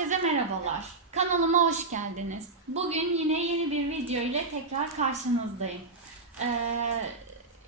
Herkese merhabalar. Kanalıma hoş geldiniz. Bugün yine yeni bir video ile tekrar karşınızdayım. Ee,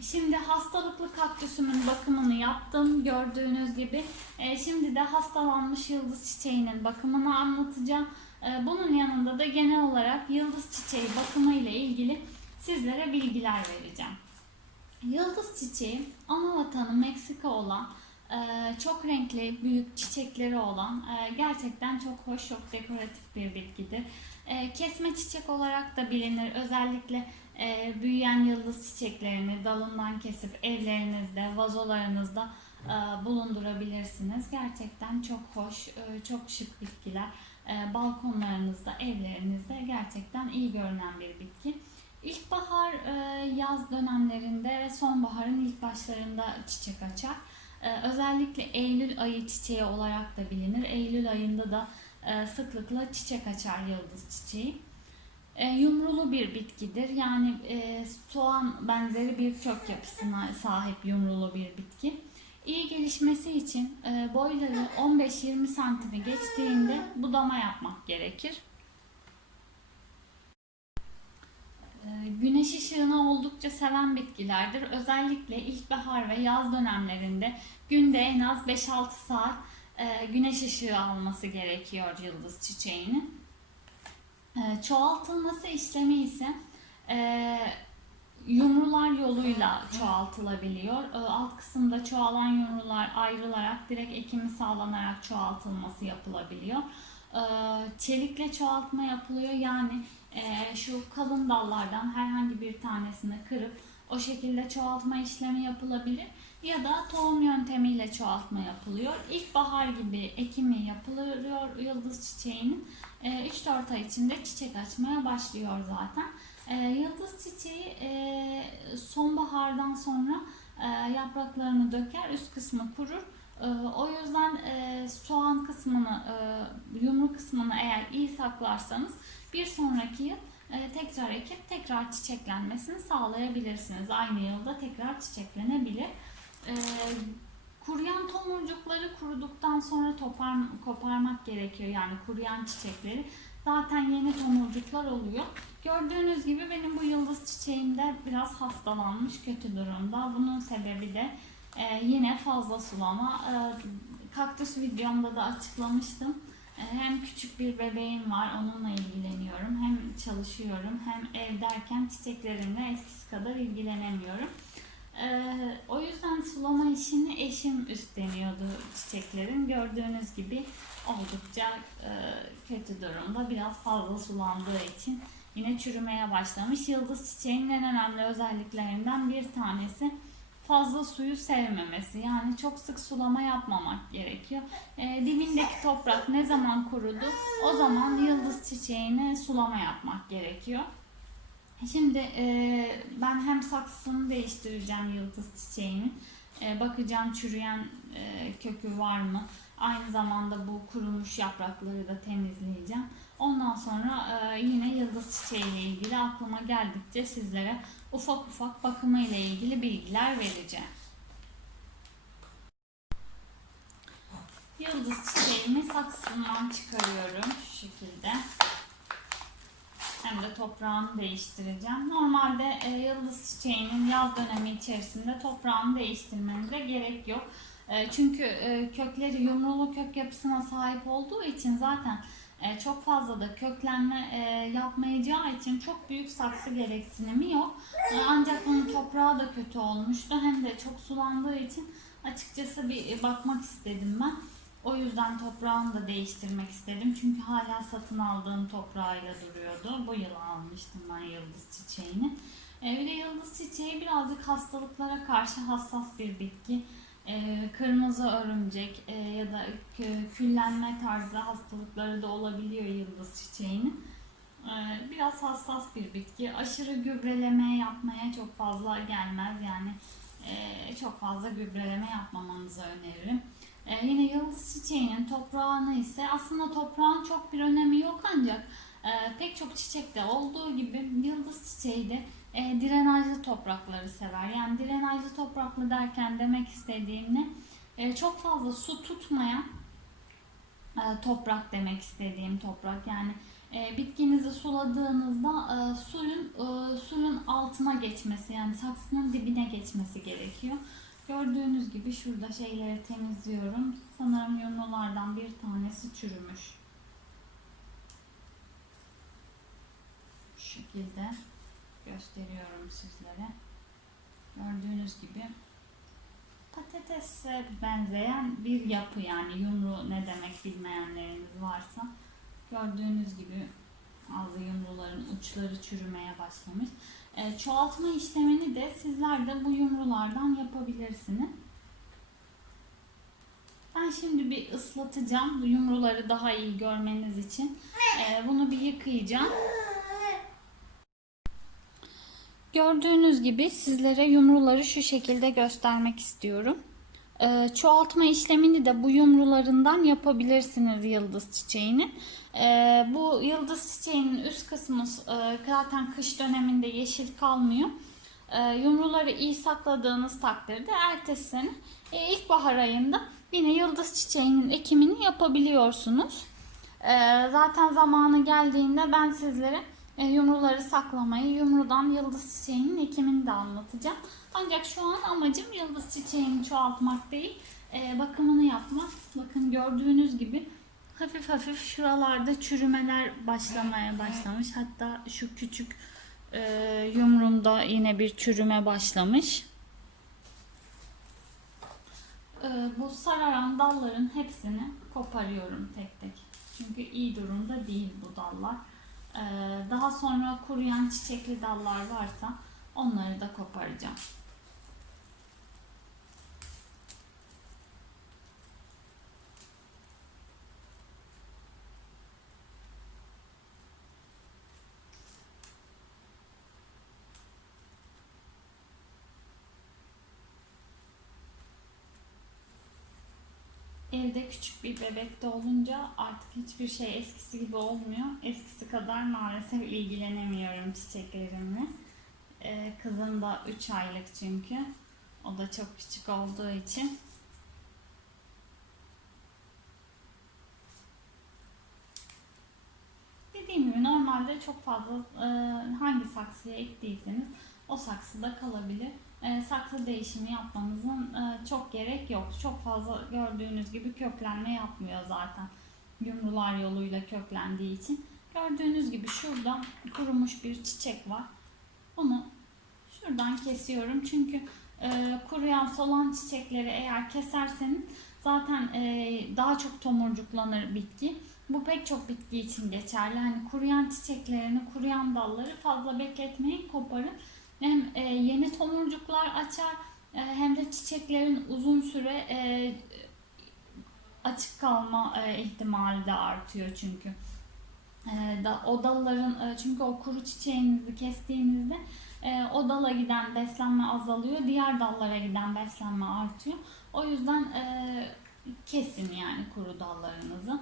şimdi hastalıklı kaktüsümün bakımını yaptım gördüğünüz gibi. Ee, şimdi de hastalanmış yıldız çiçeğinin bakımını anlatacağım. Ee, bunun yanında da genel olarak yıldız çiçeği bakımı ile ilgili sizlere bilgiler vereceğim. Yıldız çiçeği ana vatanı Meksika olan çok renkli, büyük çiçekleri olan e, gerçekten çok hoş, çok dekoratif bir bitkidir. Ee, Kesme çiçek olarak da bilinir. Özellikle e, büyüyen yıldız çiçeklerini dalından kesip evlerinizde, vazolarınızda e, bulundurabilirsiniz. Gerçekten çok hoş, e, çok şık bitkiler. E, Balkonlarınızda, evlerinizde gerçekten iyi görünen bir bitki. İlkbahar, e, yaz dönemlerinde ve sonbaharın ilk başlarında çiçek açar. Ee, özellikle Eylül ayı çiçeği olarak da bilinir. Eylül ayında da e, sıklıkla çiçek açar yıldız çiçeği. E, yumrulu bir bitkidir. Yani e, soğan benzeri bir kök yapısına sahip yumrulu bir bitki. İyi gelişmesi için boyları 15-20 santimi geçtiğinde budama yapmak gerekir. Ee, Güneş ışığını oldukça seven bitkilerdir. Özellikle ilkbahar ve yaz dönemlerinde günde en az 5-6 saat e, güneş ışığı alması gerekiyor yıldız çiçeğinin. E, Çoğaltılması işlemi ise e, yumrular yoluyla çoğaltılabiliyor. Alt kısımda çoğalan yumrular ayrılarak direkt ekimi sağlanarak çoğaltılması yapılabiliyor. Çelikle çoğaltma yapılıyor. Yani e, şu kalın dallardan herhangi bir tanesini kırıp o şekilde çoğaltma işlemi yapılabilir ya da tohum yöntemiyle çoğaltma yapılıyor. İlkbahar gibi ekimi yapılıyor yıldız çiçeğinin. E, 3-4 ay içinde çiçek açmaya başlıyor zaten. E, yıldız çiçeği e, sonbahardan sonra e, yapraklarını döker, üst kısmı kurur. E, O yüzden e, soğan kısmını, e, yumru kısmını eğer iyi saklarsanız bir sonraki yıl e, tekrar ekip tekrar çiçeklenmesini sağlayabilirsiniz. Aynı yılda tekrar çiçeklenebilir. E, Kuruyan tomurcukları kuruduktan sonra topar, koparmak gerekiyor. Yani kuruyan çiçekleri. Zaten yeni tomurcuklar oluyor. Gördüğünüz gibi benim bu yıldız çiçeğimde biraz hastalanmış, kötü durumda. Bunun sebebi de e, yine fazla sulama. E, kaktüs videomda da açıklamıştım. E, hem küçük bir bebeğim var, onunla ilgileniyorum. Hem çalışıyorum, hem evdeyken çiçeklerimle eskisi kadar ilgilenemiyorum. E, o yüzden sulama işini eşim üstleniyordu çiçeklerin. Gördüğünüz gibi oldukça e, kötü durumda. Biraz fazla sulandığı için yine çürümeye başlamış. Yıldız çiçeğinin en önemli özelliklerinden bir tanesi fazla suyu sevmemesi. Yani çok sık sulama yapmamak gerekiyor. E, dibindeki toprak ne zaman kurudu o zaman yıldız çiçeğine sulama yapmak gerekiyor. Şimdi e, ben hem saksısını değiştireceğim yıldız çiçeğinin. E, bakacağım çürüyen e, kökü var mı? Aynı zamanda bu kurumuş yaprakları da temizleyeceğim. Ondan sonra e, yine yıldız çiçeği ile ilgili aklıma geldikçe sizlere ufak ufak bakımı ile ilgili bilgiler vereceğim. Yıldız çiçeğimi saksısından çıkarıyorum şu şekilde. Hem de toprağını değiştireceğim. Normalde e, yıldız çiçeğinin yaz dönemi içerisinde toprağını değiştirmenize gerek yok. E, çünkü kökleri yumrulu kök yapısına sahip olduğu için zaten çok fazla da köklenme e, yapmayacağı için çok büyük saksı gereksinimi yok. E, ancak bunun toprağı da kötü olmuştu. Hem de çok sulandığı için açıkçası bir bakmak istedim ben. O yüzden toprağını da değiştirmek istedim. Çünkü hala satın aldığım toprağıyla duruyordu. Bu yıl almıştım ben yıldız çiçeğini. E, bir de yıldız çiçeği birazcık hastalıklara karşı hassas bir bitki. E, kırmızı örümcek e, ya da kü- küllenme tarzı hastalıkları da olabiliyor yıldız çiçeğinin. E, biraz hassas bir bitki. Aşırı gübreleme yapmaya çok fazla gelmez. Yani e, çok fazla gübreleme yapmamanızı öneririm. Ee, yine yıldız çiçeğinin toprağını ise aslında toprağın çok bir önemi yok ancak e, pek çok çiçekte olduğu gibi yıldız çiçeği de e, drenajlı toprakları sever. Yani drenajlı topraklı derken demek istediğim ne? E, çok fazla su tutmayan e, toprak demek istediğim toprak. Yani e, bitkinizi suladığınızda e, suyun e, suyun altına geçmesi yani saksının dibine geçmesi gerekiyor. Gördüğünüz gibi şurada şeyleri temizliyorum. Sanırım yumrulardan bir tanesi çürümüş. Şekilde gösteriyorum sizlere. Gördüğünüz gibi patatese benzeyen bir yapı yani yumru ne demek bilmeyenleriniz varsa gördüğünüz gibi bazı yumruların uçları çürümeye başlamış. E, çoğaltma işlemini de sizler de bu yumrulardan yapabilirsiniz. Ben şimdi bir ıslatacağım yumruları daha iyi görmeniz için. E, bunu bir yıkayacağım. Gördüğünüz gibi sizlere yumruları şu şekilde göstermek istiyorum. Ee, çoğaltma işlemini de bu yumrularından yapabilirsiniz yıldız çiçeğinin. Ee, bu yıldız çiçeğinin üst kısmı e, zaten kış döneminde yeşil kalmıyor. Ee, yumruları iyi sakladığınız takdirde ertesi sene e, ilkbahar ayında yine yıldız çiçeğinin ekimini yapabiliyorsunuz. Zaten zamanı geldiğinde ben sizlere e, yumruları saklamayı, yumrudan yıldız çiçeğinin ekimini de anlatacağım. Ancak şu an amacım yıldız çiçeğini çoğaltmak değil, e, bakımını yapmak. Bakın gördüğünüz gibi hafif hafif şuralarda çürümeler başlamaya başlamış. Hatta şu küçük e, yumrumda yine bir çürüme başlamış. E, bu sararan dalların hepsini koparıyorum tek tek. Çünkü iyi durumda değil bu dallar. Ee, daha sonra kuruyan çiçekli dallar varsa onları da koparacağım. Küçük bir bebekte olunca artık hiçbir şey eskisi gibi olmuyor. Eskisi kadar maalesef ilgilenemiyorum çiçeklerimle. Ee, kızım da 3 aylık çünkü. O da çok küçük olduğu için. Dediğim gibi normalde çok fazla e, hangi saksıya ektiyseniz o saksıda kalabilir. E, saksı değişimi yapmanızın e, çok gerek yok. Çok fazla gördüğünüz gibi köklenme yapmıyor zaten. Yumrular yoluyla köklendiği için. Gördüğünüz gibi şurada kurumuş bir çiçek var. Bunu şuradan kesiyorum. Çünkü e, kuruyan solan çiçekleri eğer keserseniz zaten e, daha çok tomurcuklanır bitki. Bu pek çok bitki için geçerli. Hani kuruyan çiçeklerini, kuruyan dalları fazla bekletmeyin, koparın. Hem e, yeni tomurcuklar açar e, hem de çiçeklerin uzun süre e, açık kalma e, ihtimali de artıyor çünkü. E, da, o dalların e, çünkü o kuru çiçeğinizi kestiğinizde e, o dala giden beslenme azalıyor, diğer dallara giden beslenme artıyor. O yüzden e, kesin yani kuru dallarınızı.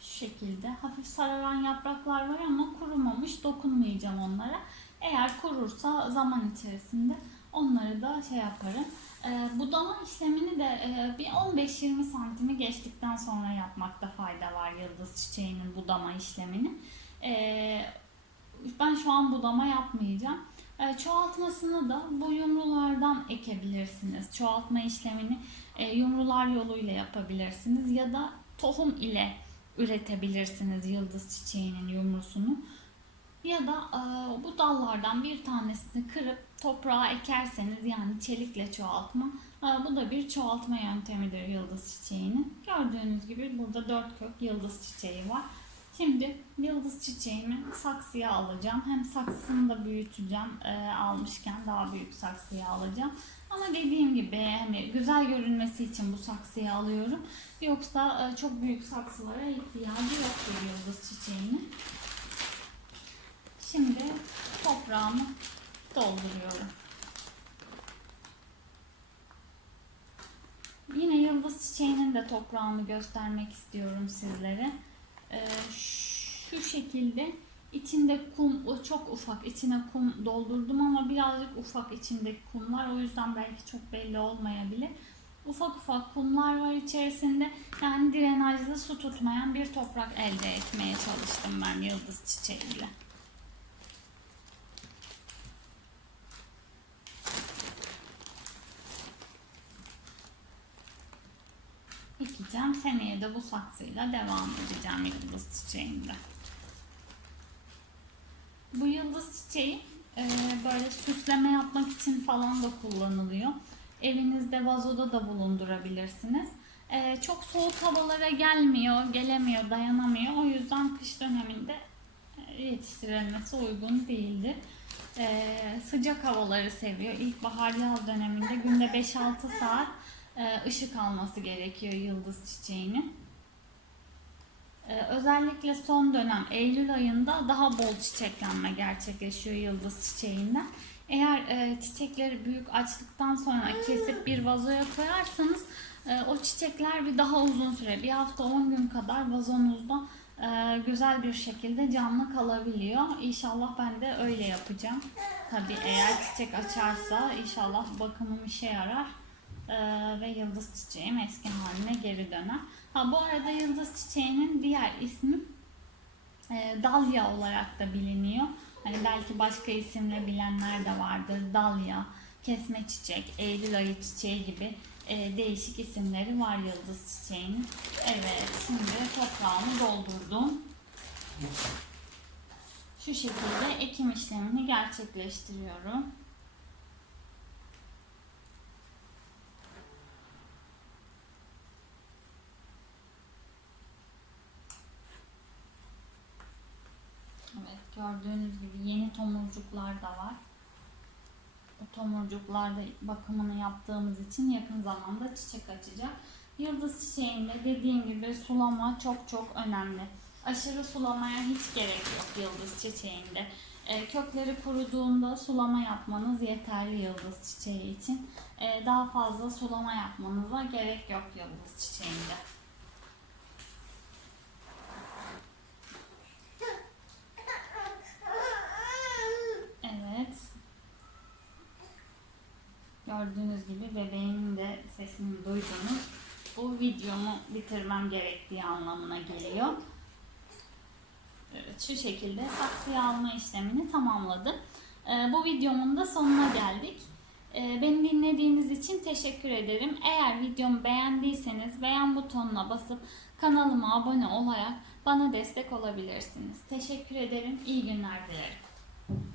Şu şekilde hafif sararan yapraklar var ama kurumamış, dokunmayacağım onlara. Eğer kurursa zaman içerisinde onları da şey yaparım. E, budama işlemini de e, bir 15-20 santimi geçtikten sonra yapmakta fayda var yıldız çiçeğinin budama işlemini. E, ben şu an budama yapmayacağım. E, çoğaltmasını da bu yumrulardan ekebilirsiniz. Çoğaltma işlemini e, yumrular yoluyla yapabilirsiniz ya da tohum ile üretebilirsiniz yıldız çiçeğinin yumrusunu. Ya da e, bu dallardan bir tanesini kırıp toprağa ekerseniz yani çelikle çoğaltma. E, bu da bir çoğaltma yöntemidir yıldız çiçeğinin. Gördüğünüz gibi burada dört kök yıldız çiçeği var. Şimdi yıldız çiçeğimi saksıya alacağım. Hem saksısını da büyüteceğim. E, almışken daha büyük saksıya alacağım. Ama dediğim gibi hani güzel görünmesi için bu saksıyı alıyorum. Yoksa e, çok büyük saksılara ihtiyacı yoktur yıldız çiçeğinin. Şimdi toprağımı dolduruyorum. Yine yıldız çiçeğinin de toprağını göstermek istiyorum sizlere. Ee, şu şekilde içinde kum çok ufak içine kum doldurdum ama birazcık ufak içindeki kumlar o yüzden belki çok belli olmayabilir. Ufak ufak kumlar var içerisinde. Yani drenajlı su tutmayan bir toprak elde etmeye çalıştım ben yıldız çiçeğiyle. Dikeceğim. Seneye de bu saksıyla devam edeceğim yıldız çiçeğinde. Bu yıldız çiçeği e, böyle süsleme yapmak için falan da kullanılıyor. Evinizde vazoda da bulundurabilirsiniz. E, çok soğuk havalara gelmiyor, gelemiyor, dayanamıyor. O yüzden kış döneminde e, yetiştirilmesi uygun değildir. E, sıcak havaları seviyor. İlkbahar yaz döneminde günde 5-6 saat ışık alması gerekiyor yıldız çiçeğinin. Ee, özellikle son dönem Eylül ayında daha bol çiçeklenme gerçekleşiyor yıldız çiçeğinden. Eğer e, çiçekleri büyük açtıktan sonra kesip bir vazoya koyarsanız e, o çiçekler bir daha uzun süre, bir hafta 10 gün kadar vazonuzda e, güzel bir şekilde canlı kalabiliyor. İnşallah ben de öyle yapacağım. Tabii eğer çiçek açarsa inşallah bakımım işe yarar ve yıldız çiçeğim eski haline geri döner. Ha bu arada yıldız çiçeğinin diğer ismi e, dalya olarak da biliniyor. Hani belki başka isimle bilenler de vardır. Dalya, kesme çiçek, Eylül ayı çiçeği gibi e, değişik isimleri var yıldız çiçeğinin. Evet, şimdi toprağımı doldurdum. Şu şekilde ekim işlemini gerçekleştiriyorum. Evet gördüğünüz gibi yeni tomurcuklar da var. Bu tomurcuklarda bakımını yaptığımız için yakın zamanda çiçek açacak. Yıldız çiçeğinde dediğim gibi sulama çok çok önemli. Aşırı sulamaya hiç gerek yok yıldız çiçeğinde. Ee, kökleri kuruduğunda sulama yapmanız yeterli yıldız çiçeği için. Ee, daha fazla sulama yapmanıza gerek yok yıldız çiçeğinde. Evet. Gördüğünüz gibi bebeğimin de sesini duydunuz. Bu videomu bitirmem gerektiği anlamına geliyor. Evet, şu şekilde saksıya alma işlemini tamamladım. Ee, bu videomun da sonuna geldik. Ee, beni dinlediğiniz için teşekkür ederim. Eğer videomu beğendiyseniz beğen butonuna basıp kanalıma abone olarak bana destek olabilirsiniz. Teşekkür ederim. İyi günler dilerim.